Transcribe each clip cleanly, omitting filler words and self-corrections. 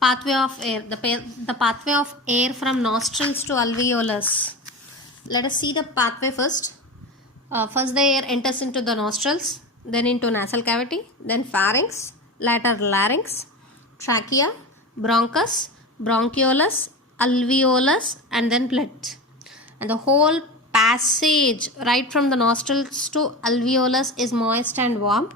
Pathway of air. The pathway of air from nostrils to alveolus. Let us see the pathway first. First the air enters into the nostrils, then into nasal cavity, then pharynx, later larynx, trachea, bronchus, bronchiolus, alveolus, and then blood. And the whole passage right from the nostrils to alveolus is moist and warm,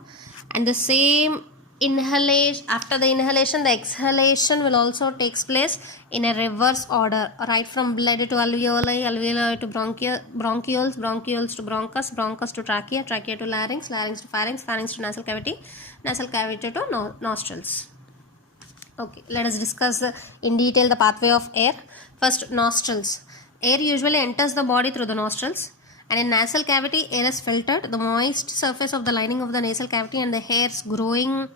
and the same inhalation, after the inhalation the exhalation will also takes place in a reverse order, right from blood to alveoli, alveoli to bronchioles, bronchioles to bronchus, bronchus to trachea, trachea to larynx, larynx to pharynx, pharynx to nasal cavity, nasal cavity to nostrils. Okay, let us discuss in detail the pathway of air. First, nostrils. Air usually enters the body through the nostrils, and in nasal cavity air is filtered. The moist surface of the lining of the nasal cavity and the hairs growing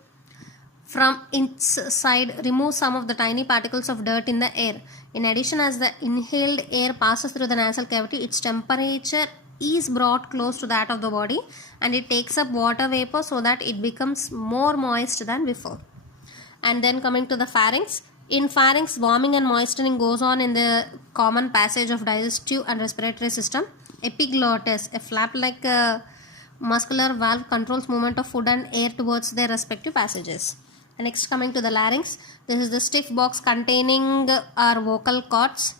from its side remove some of the tiny particles of dirt in the air. In addition, as the inhaled air passes through the nasal cavity, its temperature is brought close to that of the body, and it takes up water vapor so that it becomes more moist than before. And then coming to the pharynx. In pharynx, warming and moistening goes on in the common passage of digestive and respiratory system. Epiglottis, a flap-like muscular valve, controls movement of food and air towards their respective passages. And next, coming to the larynx. This is the stiff box containing our vocal cords.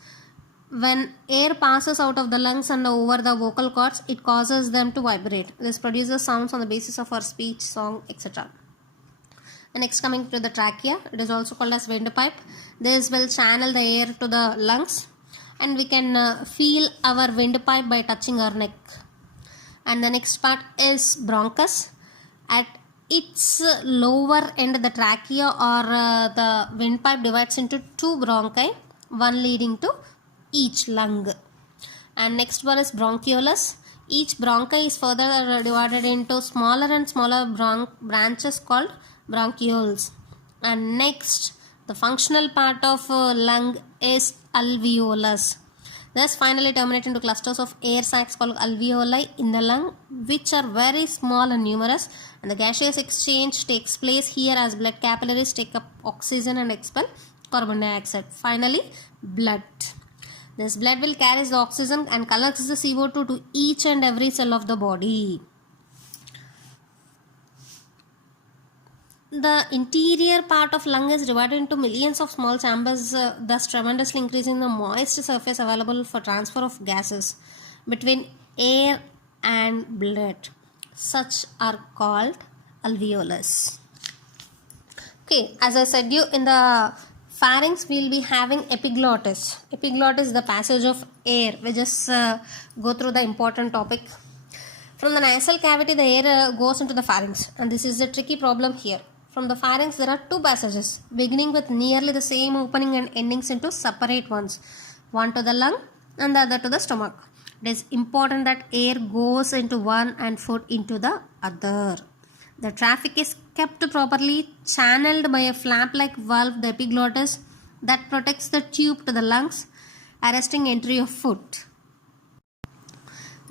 When air passes out of the lungs and over the vocal cords, it causes them to vibrate. This produces sounds on the basis of our speech, song, etc. And next, coming to the trachea, it is also called as windpipe. This will channel the air to the lungs, and we can feel our windpipe by touching our neck. And the next part is bronchus. At its lower end, the trachea or the windpipe divides into two bronchi, one leading to each lung. And next one is bronchiolus. Each bronchi is further divided into smaller and smaller branches called bronchioles. And next, the functional part of lung is alveolus. Thus finally terminate into clusters of air sacs called alveoli in the lung, which are very small and numerous, and the gaseous exchange takes place here as blood capillaries take up oxygen and expel carbon dioxide. Finally, blood. This blood will carry the oxygen and collects the CO2 to each and every cell of the body. The interior part of lung is divided into millions of small chambers, thus tremendously increasing the moist surface available for transfer of gases between air and blood. Such are called alveolus. Okay, as I said you, in the pharynx we will be having epiglottis. Epiglottis is the passage of air. We just go through the important topic. From the nasal cavity, the air goes into the pharynx, and this is a tricky problem here. From the pharynx, there are two passages, beginning with nearly the same opening and endings into separate ones, one to the lung and the other to the stomach. It is important that air goes into one and food into the other. The traffic is kept properly channeled by a flap-like valve, the epiglottis, that protects the tube to the lungs, arresting entry of food.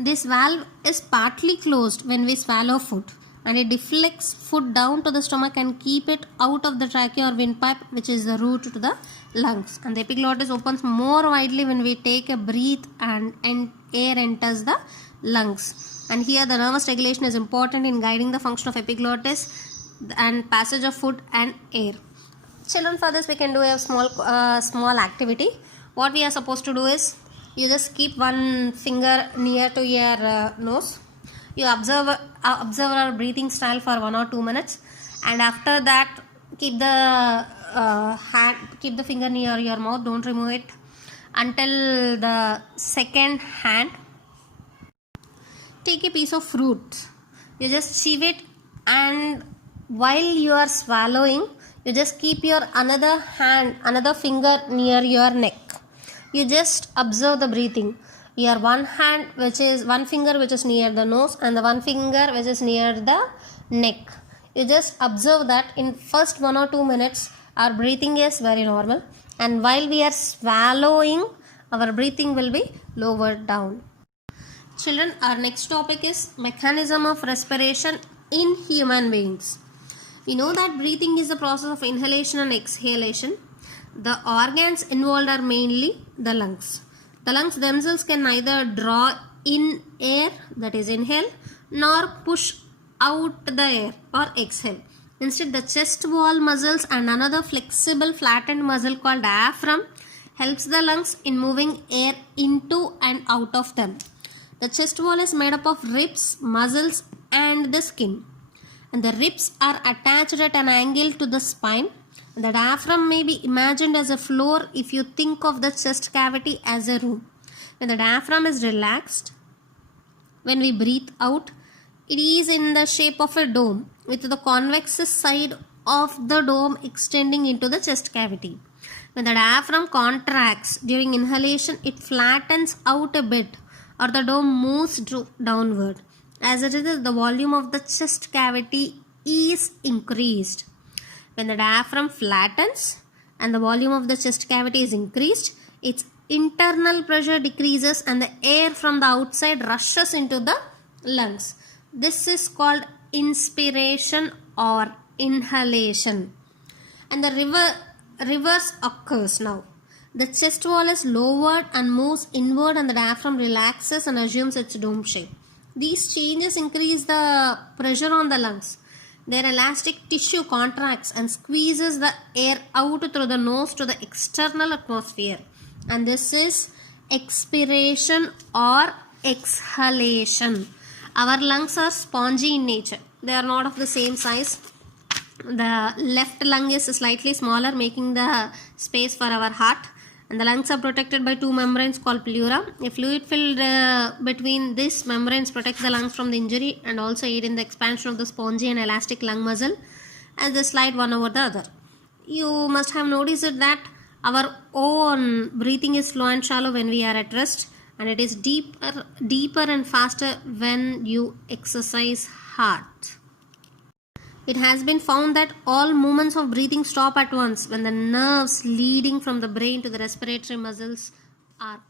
This valve is partly closed when we swallow food, and it deflects food down to the stomach and keep it out of the trachea or windpipe, which is the route to the lungs. And the epiglottis opens more widely when we take a breath and air enters the lungs. And here the nervous regulation is important in guiding the function of epiglottis and passage of food and air. Children, for this we can do a small activity. What we are supposed to do is, you just keep one finger near to your nose. You observe our breathing style for 1 or 2 minutes, and after that keep the finger near your mouth. Don't remove it until the second hand. Take a piece of fruit. You just chew it, and while you are swallowing, you just keep your another finger near your neck. You just observe the breathing. Your one finger which is near the nose, and the one finger which is near the neck. You just observe that in first 1 or 2 minutes our breathing is very normal, and while we are swallowing, our breathing will be lowered down. Children, our next topic is mechanism of respiration in human beings. We know that breathing is the process of inhalation and exhalation. The organs involved are mainly the lungs. The lungs themselves can neither draw in air, that is inhale, nor push out the air or exhale. Instead, the chest wall muscles and another flexible flattened muscle called diaphragm helps the lungs in moving air into and out of them. The chest wall is made up of ribs, muscles and the skin. And the ribs are attached at an angle to the spine. The diaphragm may be imagined as a floor if you think of the chest cavity as a room. When the diaphragm is relaxed, when we breathe out, it is in the shape of a dome with the convex side of the dome extending into the chest cavity. When the diaphragm contracts during inhalation, it flattens out a bit or the dome moves downward. As a result, the volume of the chest cavity is increased. When the diaphragm flattens and the volume of the chest cavity is increased, its internal pressure decreases and the air from the outside rushes into the lungs. This is called inspiration or inhalation. And the reverse occurs now. The chest wall is lowered and moves inward and the diaphragm relaxes and assumes its dome shape. These changes increase the pressure on the lungs. Their elastic tissue contracts and squeezes the air out through the nose to the external atmosphere. And this is expiration or exhalation. Our lungs are spongy in nature. They are not of the same size. The left lung is slightly smaller, making the space for our heart. And the lungs are protected by two membranes called pleura. A fluid filled between these membranes protects the lungs from the injury and also aid in the expansion of the spongy and elastic lung muscle as they slide one over the other. You must have noticed that our own breathing is slow and shallow when we are at rest, and it is deeper and faster when you exercise hard. It has been found that all movements of breathing stop at once when the nerves leading from the brain to the respiratory muscles are